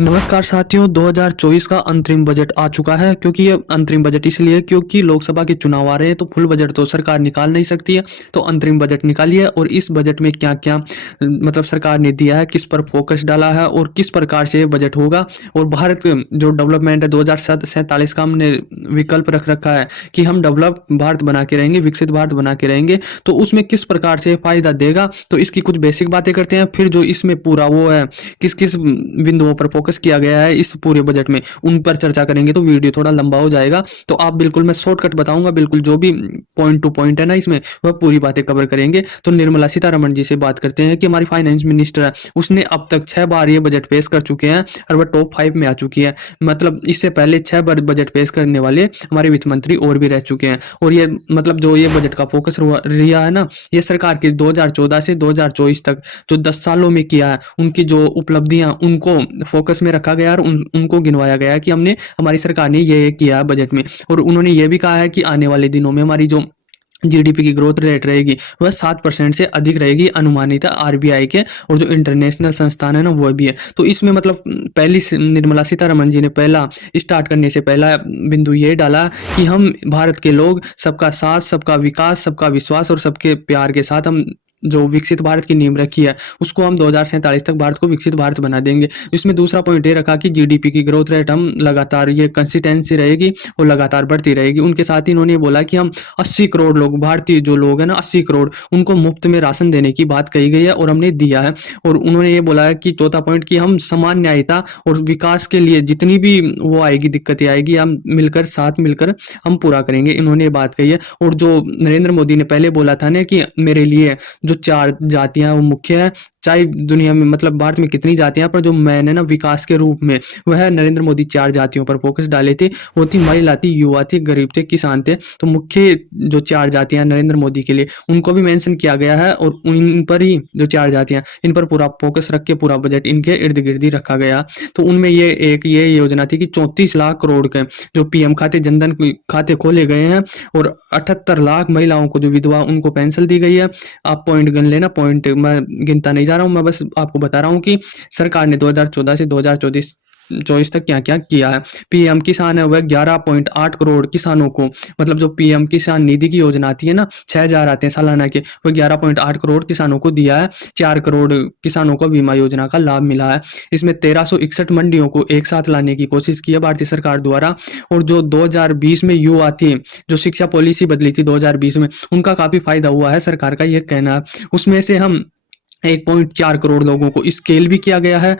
नमस्कार साथियों, 2024 का अंतरिम बजट आ चुका है। क्योंकि ये अंतरिम बजट इसलिए क्योंकि लोकसभा के चुनाव आ रहे हैं, तो फुल बजट तो सरकार निकाल नहीं सकती है। तो अंतरिम बजट निकाली है और इस बजट में क्या-क्या मतलब सरकार ने दिया है, किस पर फोकस डाला है और किस प्रकार से ये बजट होगा। और भारत जो डेवलपमेंट है 2047 का हमने विकल्प रख रखा है कि हम डेवलप भारत बना के रहेंगे, विकसित भारत बना के रहेंगे। तो उसमें किस प्रकार से फ़ायदा देगा, तो इसकी कुछ बेसिक बातें करते हैं। फिर जो इसमें पूरा वो है, किस-किस बिंदुओं पर फोकस किया गया है इस पूरे बजट में, उन पर चर्चा करेंगे तो वीडियो थोड़ा लंबा हो जाएगा। तो आप बिल्कुल मैं शॉर्टकट बताऊँगा, बिल्कुल जो भी पॉइंट टू पॉइंट है ना इसमें, वह पूरी बातें कवर करेंगे। तो निर्मला सीतारमण जी से बात करते हैं कि हमारी फाइनेंस मिनिस्टर है, उसने अब तक 6 बार ये बजट पेश कर चुके हैं और वह टॉप 5 में आ चुकी है। मतलब इससे पहले 6 बार बजट पेश करने वाले हमारे वित्त मंत्री और भी रह चुके हैं। और ये मतलब जो ये बजट का फोकस रिहा है ना, ये सरकार के 2014 से 2024 तक जो 10 सालों में किया है, उनकी जो उपलब्धियाँ उनको फोकस में रखा गया और उनको गिनवाया गया है कि हमने हमारी सरकार ने ये किया है बजट में। और उन्होंने ये भी कहा है कि आने वाले दिनों में हमारी जो जीडीपी की ग्रोथ रेट रहेगी वह 7% से अधिक रहेगी, अनुमानित है आरबीआई के। और जो इंटरनेशनल संस्थान है ना वो भी है। तो इसमें मतलब पहली निर्मला सीतारमण जी ने पहला स्टार्ट करने से पहला बिंदु ये डाला कि हम भारत के लोग सबका साथ, सबका विकास, सबका विश्वास और सबके प्यार के साथ हम जो विकसित भारत की नींव रखी है, उसको हम 2047 तक भारत को विकसित भारत बना देंगे। इसमें दूसरा पॉइंट ये रखा कि जीडीपी की ग्रोथ रेट हम लगातार ये कंसिस्टेंसी रहेगी और लगातार बढ़ती रहेगी। उनके साथ ही इन्होंने बोला कि हम 80 करोड़ लोग, भारतीय जो लोग हैं ना 80 करोड़, उनको मुफ्त में राशन देने की बात कही गई है और हमने दिया है। और उन्होंने ये बोला है कि चौथा पॉइंट कि हम समान न्यायता और विकास के लिए जितनी भी वो आएगी, दिक्कतें आएगी, हम मिलकर साथ मिलकर हम पूरा करेंगे। इन्होंने ये बात कही है। और जो नरेंद्र मोदी ने पहले बोला था ना कि मेरे लिए जो 4 जातियाँ वो मुख्य है, चाहे दुनिया में मतलब भारत में कितनी जातियाँ, पर जो मैंने ना विकास के रूप में, वह नरेंद्र मोदी 4 जातियों पर फोकस डाले थे। वो थी महिला थी, युवा थी, गरीब थे, किसान थे। तो मुख्य जो 4 जातियाँ नरेंद्र मोदी के लिए, उनको भी मेंशन किया गया है और इन पर ही जो 4 जातियाँ, इन पर पूरा फोकस रख के पूरा बजट इनके इर्द-गिर्द ही रखा गया। तो उनमें ये योजना थी कि 34 लाख करोड़ के जो पीएम खाते, जनधन खाते खोले गए हैं और 78 लाख महिलाओं को जो विधवा उनको पेंशन दी गई है। आप पॉइंट गिन लेना, पॉइंट मैं गिनता नहीं जा रहा हूँ, मैं बस आपको बता रहा हूँ कि सरकार ने 2014 से 2024 तक क्या-क्या किया है। पीएम किसान है वह 11.8 करोड़ किसानों को, मतलब जो पीएम किसान निधि की योजना आती है ना, 6,000 आते हैं सालाना के, वह 11.8 करोड़ किसानों को दिया है। 4 करोड़ किसानों को बीमा योजना का लाभ मिला है। इसमें 1361 मंडियों को एक साथ लाने की कोशिश की है भारतीय सरकार द्वारा। और जो 2020 में युवा थी, जो शिक्षा पॉलिसी बदली थी 2020 में, उनका काफ़ी फ़ायदा हुआ है, सरकार का ये कहना है। उसमें से हम 1.4 करोड़ लोगों को स्केल भी किया गया है,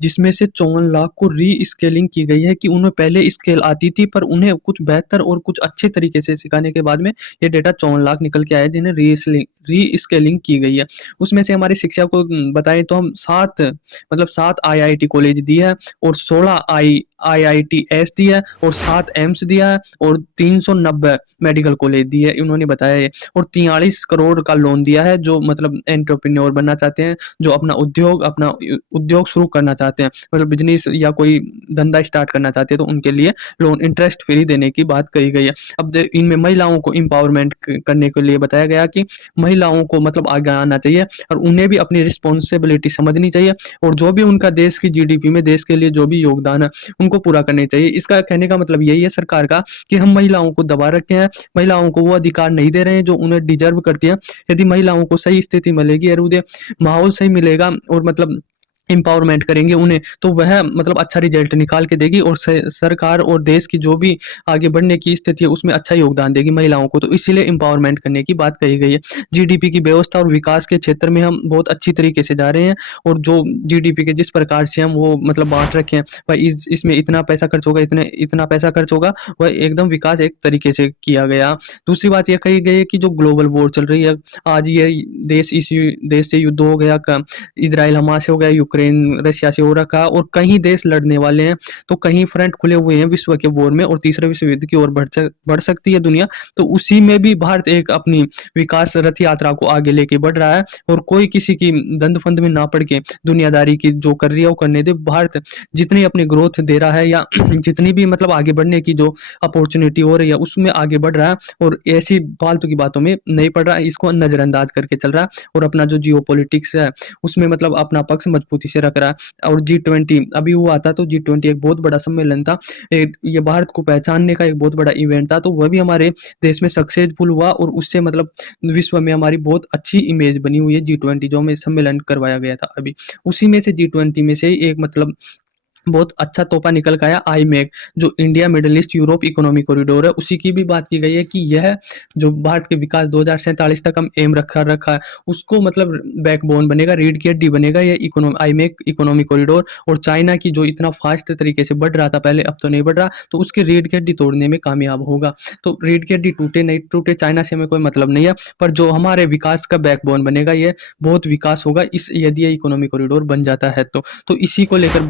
जिसमें से 54 लाख को री-स्केलिंग की गई है कि उन्हें पहले स्केल आती थी, पर उन्हें कुछ बेहतर और कुछ अच्छे तरीके से सिखाने के बाद में ये डेटा 54 लाख निकल के आया है, जिन्हें री-स्केलिंग की गई है। उसमें से हमारी शिक्षा को बताएँ तो हम 7 आईआईटी कॉलेज दिए हैं और 16 आईआईटीएस दिया है और 7 एम्स दिया है और 390 मेडिकल कॉलेज दिए है, उन्होंने बताया ये। और 43 करोड़ का लोन दिया है, जो मतलब एंटरप्रेन्योर बनना चाहते हैं, जो अपना उद्योग शुरू करना चाहते हैं, मतलब बिज़नेस या कोई धंधा स्टार्ट करना चाहते हैं, तो उनके लिए लोन इंटरेस्ट फ्री देने की बात कही गई है। अब इनमें महिलाओं को एम्पावरमेंट करने के लिए बताया गया कि महिलाओं को मतलब आगे आना चाहिए और उन्हें भी अपनी रिस्पॉन्सिबिलिटी समझनी चाहिए और जो भी उनका देश की जीडीपी में, देश के लिए जो भी योगदान है, उनको पूरा करने चाहिए। इसका कहने का मतलब यही है सरकार का कि हम महिलाओं को दबा रखे हैं, महिलाओं को वो अधिकार नहीं दे रहे हैं जो उन्हें डिजर्व करती हैं। यदि महिलाओं को सही स्थिति मिलेगी और उन्हें माहौल सही मिलेगा और मतलब एम्पावरमेंट करेंगे उन्हें, तो वह मतलब अच्छा रिजल्ट निकाल के देगी और सरकार और देश की जो भी आगे बढ़ने की स्थिति है उसमें अच्छा योगदान देगी महिलाओं को। तो इसीलिए एम्पावरमेंट करने की बात कही गई है। जीडीपी की व्यवस्था और विकास के क्षेत्र में हम बहुत अच्छी तरीके से जा रहे हैं और जो जीडीपी के जिस प्रकार से हम वो मतलब बाँट रखे हैं, भाई इसमें इतना पैसा खर्च होगा, इतना पैसा खर्च होगा, वह एकदम विकास एक तरीके से किया गया। दूसरी बात ये कही गई है कि जो ग्लोबल वॉर चल रही है, आज ये इस देश से युद्ध हो गया, इजराइल हमास से हो गया, यूक्रेन रशिया से हो रखा और कहीं देश लड़ने वाले हैं, तो कहीं फ्रंट खुले हुए हैं विश्व के वॉर में और तीसरे विश्व युद्ध की ओर बढ़ सकती है दुनिया। तो उसी में भी भारत एक अपनी विकास रथ यात्रा को आगे लेके बढ़ रहा है और कोई किसी की दंड-फंद में ना पड़ के दुनियादारी की जो कर रही है वो करने दे। भारत जितनी अपनी ग्रोथ दे रहा है या जितनी भी मतलब आगे बढ़ने की जो अपॉर्चुनिटी हो रही है उसमें आगे बढ़ रहा है और ऐसी फालतू की बातों में नहीं पड़ रहा है, इसको नज़रअंदाज करके चल रहा है और अपना जो जियोपॉलिटिक्स है उसमें मतलब अपना पक्ष मजबूती मजबूती से रख रहा है। और G20 अभी हुआ था, तो G20 एक बहुत बड़ा सम्मेलन था। ये भारत को पहचानने का एक बहुत बड़ा इवेंट था, तो वह भी हमारे देश में सक्सेसफुल हुआ और उससे मतलब विश्व में हमारी बहुत अच्छी इमेज बनी हुई है G20 जो हमें सम्मेलन करवाया गया था अभी। उसी में से G20 में से ही एक मतलब बहुत अच्छा तोहफ़ा निकल के आया आईमेक, जो India, middle east, Europe economic corridor है, उसी की भी बात की गई है कि यह जो भारत के विकास 2047 तक हम एम रखा रखा है, उसको मतलब बैकबोन बनेगा, रीढ़ की हड्डी बनेगा ये आईमेक इकोनॉमिक कॉरिडोर। और चाइना की जो इतना फास्ट तरीके से बढ़ रहा था पहले, अब तो नहीं बढ़ रहा, तो उसकी रीढ़ की हड्डी तोड़ने में कामयाब होगा। तो रीढ़ की हड्डी टूटे नहीं टूटे, चाइना से हमें कोई मतलब नहीं है, पर जो हमारे विकास का बैकबोन बनेगा, ये बहुत विकास होगा इस यदि ये इकोनॉमिक कॉरिडोर बन जाता है तो। तो इसी को लेकर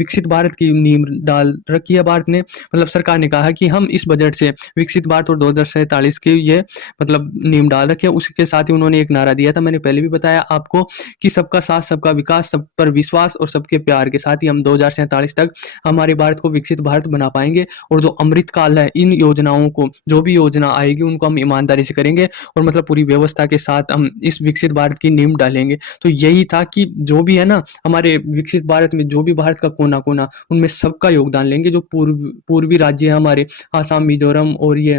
विकसित भारत की नींव डाल रखी है भारत ने, मतलब सरकार ने कहा है कि हम इस बजट से विकसित भारत और 2047 की ये मतलब नींव डाल रखी है। उसके साथ ही उन्होंने एक नारा दिया था, मैंने पहले भी बताया आपको, कि सबका साथ, सबका विकास, सब पर विश्वास और सबके प्यार के साथ ही हम 2047 तक हमारे भारत को विकसित भारत बना पाएंगे। और जो अमृत काल है, इन योजनाओं को, जो भी योजना आएगी उनको हम ईमानदारी से करेंगे और मतलब पूरी व्यवस्था के साथ हम इस विकसित भारत की नींव डालेंगे। तो यही था कि जो भी है ना हमारे विकसित भारत में, जो भी भारत का कोना-कोना, उनमें सबका योगदान लेंगे। जो पूर्वी राज्य है हमारे, आसाम, मिज़ोरम और ये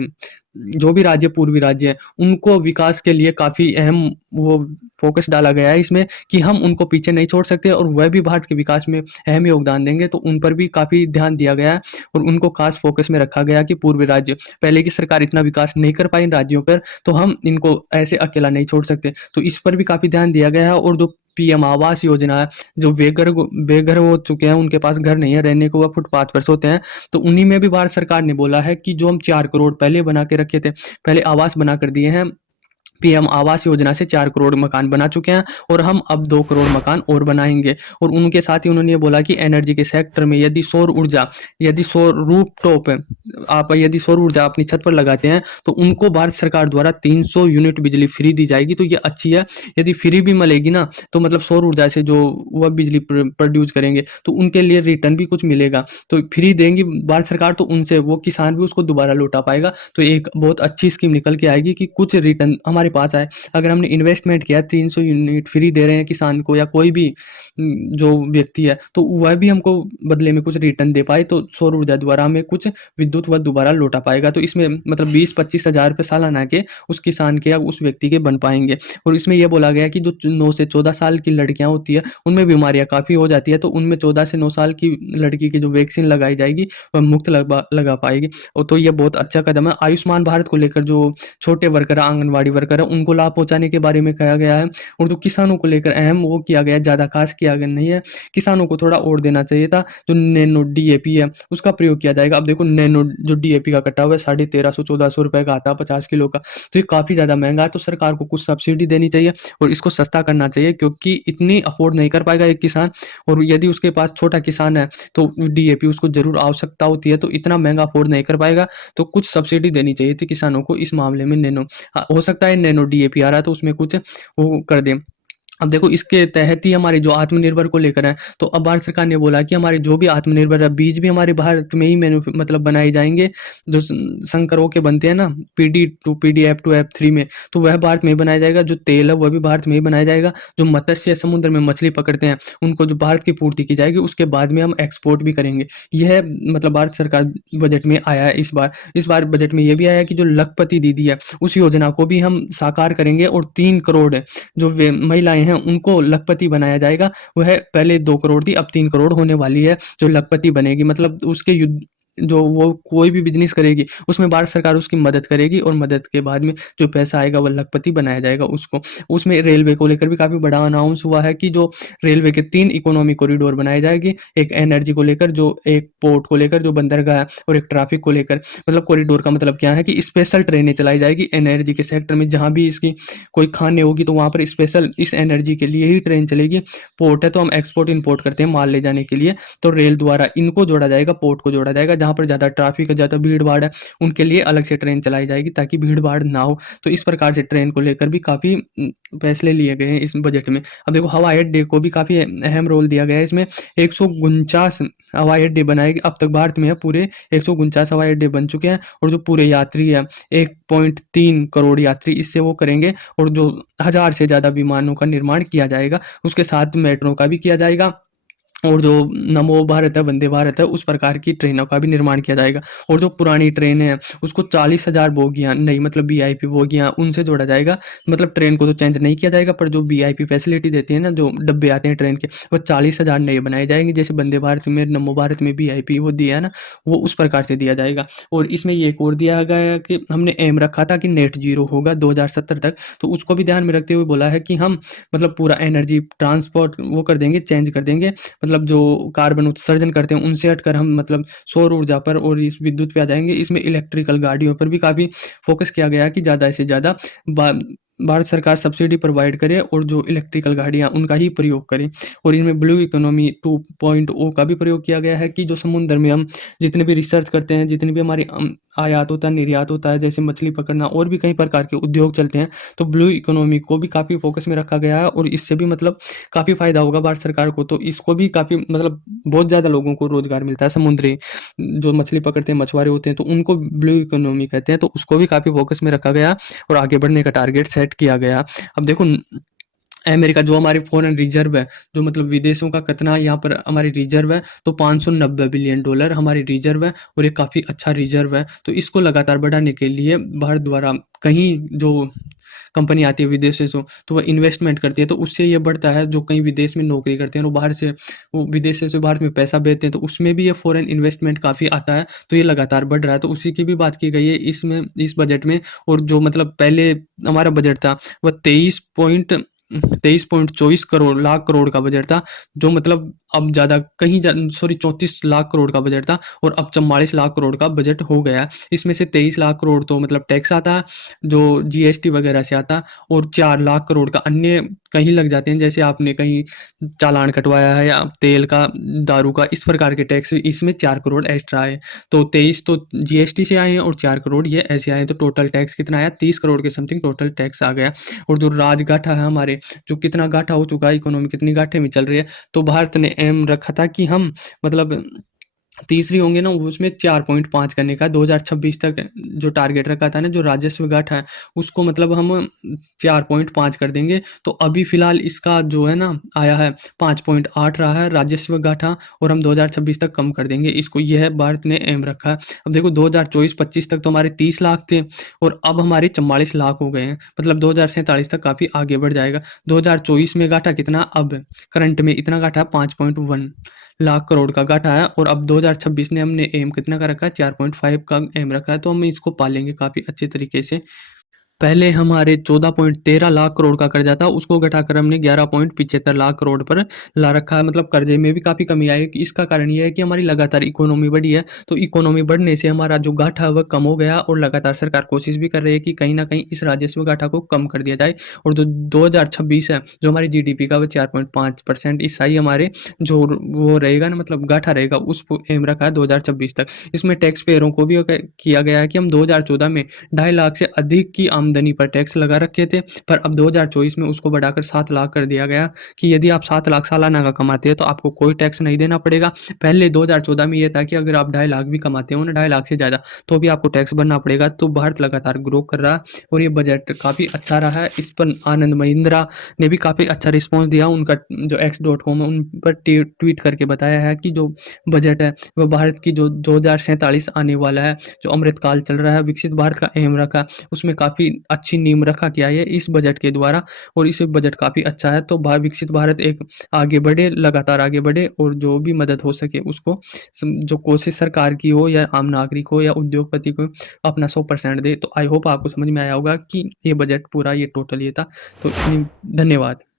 जो भी राज्य पूर्वी राज्य हैं, उनको विकास के लिए काफ़ी अहम वो फ़ोकस डाला गया है इसमें, कि हम उनको पीछे नहीं छोड़ सकते और वह भी भारत के विकास में अहम योगदान देंगे। तो उन पर भी काफ़ी ध्यान दिया गया है और उनको खास फ़ोकस में रखा गया कि पूर्वी राज्य, पहले की सरकार इतना विकास नहीं कर पाई इन राज्यों पर, तो हम इनको ऐसे अकेला नहीं छोड़ सकते। तो इस पर भी काफ़ी ध्यान दिया गया है। और जो पीएम आवास योजना है, जो बेघर हो चुके हैं, उनके पास घर नहीं है रहने को, वह फुटपाथ पर सोते हैं, तो उन्हीं में भी भारत सरकार ने बोला है कि जो हम 4 करोड़ पहले बना के रखे थे, पहले आवास बना कर दिए हैं, पीएम आवास योजना से 4 करोड़ मकान बना चुके हैं और हम अब 2 करोड़ मकान और बनाएँगे। और उनके साथ ही उन्होंने ये बोला कि एनर्जी के सेक्टर में यदि सौर रूफटॉप आप यदि सौर ऊर्जा अपनी छत पर लगाते हैं, तो उनको भारत सरकार द्वारा 300 यूनिट बिजली फ्री दी जाएगी। तो ये अच्छी है। यदि फ्री भी मिलेगी ना, तो मतलब सौर ऊर्जा से जो वह बिजली प्रोड्यूस करेंगे, तो उनके लिए रिटर्न भी कुछ मिलेगा। तो फ्री देंगी भारत सरकार, तो उनसे वो किसान भी उसको दोबारा लौटा पाएगा। तो एक बहुत अच्छी स्कीम निकल के आएगी कि कुछ रिटर्न हमारे पास आए। अगर हमने इन्वेस्टमेंट किया, 300 यूनिट फ्री दे रहे हैं किसान को या कोई भी जो व्यक्ति है, तो वह भी हमको बदले में कुछ रिटर्न दे पाए, तो सौर ऊर्जा द्वारा हमें कुछ विद्युत वह दोबारा लौटा पाएगा। तो इसमें मतलब 20-25 हज़ार रुपये सालाना के उस किसान के या उस व्यक्ति के बन पाएँगे। और इसमें यह बोला गया है कि जो 9 से 14 साल की लड़कियाँ होती है, उनमें बीमारियाँ काफ़ी हो जाती है, तो उनमें 14 से 9 साल की लड़की की जो वैक्सीन लगाई जाएगी, वह मुफ्त लगा पाएगी। और तो ये बहुत अच्छा कदम है। आयुष्मान भारत को लेकर जो छोटे वर्कर हैं, आंगनवाड़ी वर्कर हैं, उनको लाभ पहुँचाने के बारे में कहा गया है। और जो किसानों को लेकर अहम वो किया गया है, ज़्यादा खास किया गया नहीं है। किसानों को थोड़ा और देना चाहिए था। जो नैनो डीएपी है, उसका प्रयोग किया जाएगा। अब देखो नैनो जो डीएपी का कट्टा हुआ है, 1350-1400 रुपए का आता है 50 किलो का, तो ये काफ़ी ज़्यादा महँगा है। तो सरकार को कुछ सब्सिडी देनी चाहिए और इसको सस्ता करना चाहिए, क्योंकि इतनी अफ़ोर्ड नहीं कर पाएगा एक किसान। और यदि उसके पास छोटा किसान है, तो डीएपी उसको ज़रूर आवश्यकता होती है, तो इतना महँगा अफ़ोर्ड नहीं कर पाएगा। तो कुछ सब्सिडी देनी चाहिए थी किसानों को इस मामले में। हो सकता है नैनो डीएपी आ रहा है, तो उसमें कुछ वो कर दें। अब देखो इसके तहत ही हमारे जो आत्मनिर्भर को लेकर है, तो अब भारत सरकार ने बोला कि हमारे जो भी आत्मनिर्भर है, बीज भी हमारे भारत में ही मतलब बनाए जाएँगे। जो संकरों के बनते हैं ना, पीडी टू पीडीएफ टू एफ3 में, तो वह भारत में ही बनाया जाएगा। जो तेल है वह भी भारत में ही बनाया जाएगा। जो मत्स्य समुद्र में मछली पकड़ते हैं, उनको जो भारत की पूर्ति की जाएगी, उसके बाद में हम एक्सपोर्ट भी करेंगे। यह मतलब भारत सरकार बजट में आया है इस बार। इस बार बजट में ये भी आया है कि जो लखपति दीदी है, उस योजना को भी हम साकार करेंगे और 3 करोड़ जो वे महिलाएँ हैं, उनको लखपति बनाया जाएगा। वह पहले 2 करोड़ थी, अब 3 करोड़ होने वाली है जो लखपति बनेगी। मतलब उसके युद्ध जो वो कोई भी बिज़नेस करेगी, उसमें भारत सरकार उसकी मदद करेगी और मदद के बाद में जो पैसा आएगा वह लखपति बनाया जाएगा उसको। उसमें रेलवे को लेकर भी काफ़ी बड़ा अनाउंस हुआ है कि जो रेलवे के 3 इकोनॉमी कॉरिडोर बनाए जाएँगे। एक एनर्जी को लेकर, जो एक पोर्ट को लेकर, जो बंदरगाह है, और एक ट्रैफिक को लेकर। मतलब कॉरिडोर का मतलब क्या है कि स्पेशल ट्रेनें चलाई जाएगी एनर्जी के सेक्टर में। जहाँ भी इसकी कोई खाने होगी, तो वहाँ पर स्पेशल इस एनर्जी के लिए ही ट्रेन चलेगी। पोर्ट है, तो हम एक्सपोर्ट इम्पोर्ट करते हैं माल ले जाने के लिए, तो रेल द्वारा इनको जोड़ा जाएगा, पोर्ट को जोड़ा जाएगा। जहाँ पर ज़्यादा ट्रैफिक है, ज़्यादा भीड़-भाड़ है, उनके लिए अलग से ट्रेन चलाई जाएगी ताकि भीड़-भाड़ ना हो। तो इस प्रकार से ट्रेन को लेकर भी काफ़ी फैसले लिए गए हैं इस बजट में। अब देखो हवाई अड्डे को भी काफ़ी अहम रोल दिया गया है इसमें। 149 हवाई अड्डे बनाए अब तक भारत में है, पूरे 149 हवाई अड्डे बन चुके हैं और जो पूरे यात्री है 1.3 करोड़ यात्री इससे वो करेंगे और जो 1000 से ज़्यादा विमानों का निर्माण किया जाएगा। उसके साथ मेट्रो का भी किया जाएगा और जो नमो भारत है, वंदे भारत है, उस प्रकार की ट्रेनों का भी निर्माण किया जाएगा और जो पुरानी ट्रेनें हैं, उसको 40,000 बोगियाँ नई मतलब वीआईपी बोगियाँ उनसे जोड़ा जाएगा। मतलब ट्रेन को तो चेंज नहीं किया जाएगा पर जो वीआईपी फैसिलिटी देती है ना, जो डब्बे आते हैं ट्रेन के, वो 40,000 नए बनाए जाएंगे। जैसे वंदे भारत में, नमो भारत में वीआईपी वो दिया है ना, वो उस प्रकार से दिया जाएगा। और इसमें ये एक और दिया गया है कि हमने एम रखा था कि नेट जीरो होगा 2070 तक, तो उसको भी ध्यान में रखते हुए बोला है कि हम मतलब पूरा एनर्जी ट्रांसपोर्ट वो कर देंगे, चेंज कर देंगे। मतलब जो कार्बन उत्सर्जन करते हैं उनसे हटकर हम मतलब सौर ऊर्जा पर और इस विद्युत पे आ जाएंगे। इसमें इलेक्ट्रिकल गाड़ियों पर भी काफ़ी फोकस किया गया है कि ज़्यादा से ज़्यादा भारत सरकार सब्सिडी प्रोवाइड करे और जो इलेक्ट्रिकल गाड़ियाँ उनका ही प्रयोग करें। और इनमें ब्लू इकोनॉमी 2.0 का भी प्रयोग किया गया है कि जो समुद्र में हम जितने भी रिसर्च करते हैं, जितनी भी हमारी आयात होता है, निर्यात होता है, जैसे मछली पकड़ना और भी कई प्रकार के उद्योग चलते हैं, तो ब्लू इकोनॉमी को भी काफ़ी फोकस में रखा गया है और इससे भी मतलब काफ़ी फ़ायदा होगा भारत सरकार को। तो इसको भी काफ़ी मतलब बहुत ज़्यादा लोगों को रोज़गार मिलता है। समुद्री जो मछली पकड़ते हैं, मछुआरे होते हैं, तो उनको ब्लू इकोनॉमी कहते हैं, तो उसको भी काफ़ी फोकस में रखा गया और आगे बढ़ने का टारगेट सेट किया गया। अब देखो अमेरिका जो हमारी फॉरेन रिजर्व है, जो मतलब विदेशों का कितना यहाँ पर हमारी रिजर्व है, तो 590 बिलियन डॉलर हमारी रिजर्व है और ये काफ़ी अच्छा रिजर्व है। तो इसको लगातार बढ़ाने के लिए भारत द्वारा कहीं जो कंपनी आती है विदेशों से, तो वह इन्वेस्टमेंट करती है, तो उससे ये बढ़ता है। जो कहीं विदेश में नौकरी करते हैं, वो बाहर से वो विदेश से भारत में पैसा भेजते हैं, तो उसमें भी ये फॉरेन इन्वेस्टमेंट काफ़ी आता है, तो ये लगातार बढ़ रहा है। तो उसी की भी बात की गई है इसमें, इस बजट में। और जो मतलब पहले हमारा बजट था वह 23.24 करोड़ लाख करोड़ का बजट था, जो मतलब अब ज़्यादा कहीं सॉरी 34 लाख करोड़ का बजट था और अब 44 लाख करोड़ का बजट हो गया। इसमें से 23 लाख करोड़ तो मतलब टैक्स आता है, जो जीएसटी वगैरह से आता है, और 4 लाख करोड़ का अन्य कहीं लग जाते हैं, जैसे आपने कहीं चालान कटवाया है या तेल का, दारू का, इस प्रकार के टैक्स इसमें 4 करोड़ एक्स्ट्रा आए। तो 23 तो जीएसटी से आए हैं और 4 करोड़ ये ऐसे आए हैं, तो टोटल टैक्स कितना आया? 30 करोड़ के समथिंग टोटल टैक्स आ गया। और जो राजगाठा है हमारे, जो कितना घाटा हो चुका है, इकोनॉमी कितनी घाटे में चल रही है, तो भारत ने एम रखा था कि हम मतलब तीसरी होंगे ना, उसमें 4.5 करने का 2026 तक जो टारगेट रखा था ना, जो राजस्व घाटा है उसको मतलब हम 4.5 कर देंगे। तो अभी फिलहाल इसका जो है ना आया है 5.8 रहा है राजस्व घाटा, और हम 2026 तक कम कर देंगे इसको। यह है भारत ने एम रखा है। अब देखो 2024-25 तक तो हमारे 30 लाख थे और अब हमारे 44 लाख हो गए हैं, मतलब 2047 तक काफ़ी आगे बढ़ जाएगा। 2024 में घाटा कितना, अब करंट में इतना घाटा 5.1 लाख करोड़ का घाटा है, और अब 2026 ने हमने एम कितना का रखा है, 4.5 का एम रखा है, तो हम इसको पालेंगे काफ़ी अच्छे तरीके से। पहले हमारे 14.13 लाख करोड़ का कर्जा था, उसको घटाकर हमने 11.75 लाख करोड़ पर ला रखा है। मतलब कर्जे में भी काफ़ी कमी आई है। इसका कारण ये है कि हमारी लगातार इकोनॉमी बढ़ी है, तो इकोनॉमी बढ़ने से हमारा जो घाटा है वह कम हो गया, और लगातार सरकार कोशिश भी कर रही है कि कहीं न कहीं इस राजस्व घाटा को कम कर दिया जाए। और जो 2026 है, जो हमारी जीडीपी का, वो 4.5% ईसाई हमारे जो वो रहेगा ना, मतलब घाटा रहेगा, उस एम रखा है 2026 तक। इसमें टैक्स पेयरों को भी किया गया है कि हम 2014 में 2.5 लाख से अधिक की आमदनी पर टैक्स लगा रखे थे, पर अब 2024 में उसको बढ़ाकर 7 लाख कर दिया गया कि यदि आप 7 लाख सालाना का कमाते हैं तो आपको कोई टैक्स नहीं देना पड़ेगा। पहले 2014 में ये था कि अगर आप 2.5 लाख भी कमाते हो ना, 2.5 लाख से ज़्यादा, तो भी आपको टैक्स भरना पड़ेगा। तो भारत लगातार ग्रो कर रहा है और ये बजट काफ़ी अच्छा रहा है। इस पर आनंद महिंद्रा ने भी काफ़ी अच्छा रिस्पॉन्स दिया। उनका जो x.com है उन पर ट्वीट करके बताया है कि जो बजट है वह भारत की जो 2047 आने वाला है, जो अमृतकाल चल रहा है, विकसित भारत का एम रखा, उसमें काफ़ी अच्छी नींव रखा गया है इस बजट के द्वारा, और इस बजट काफ़ी अच्छा है। तो विकसित भारत एक आगे बढ़े, लगातार आगे बढ़े, और जो भी मदद हो सके उसको, जो कोशिश सरकार की हो या आम नागरिक हो या उद्योगपति को, अपना 100% दे। तो आई होप आपको समझ में आया होगा कि ये बजट पूरा ये टोटल ये था। तो धन्यवाद।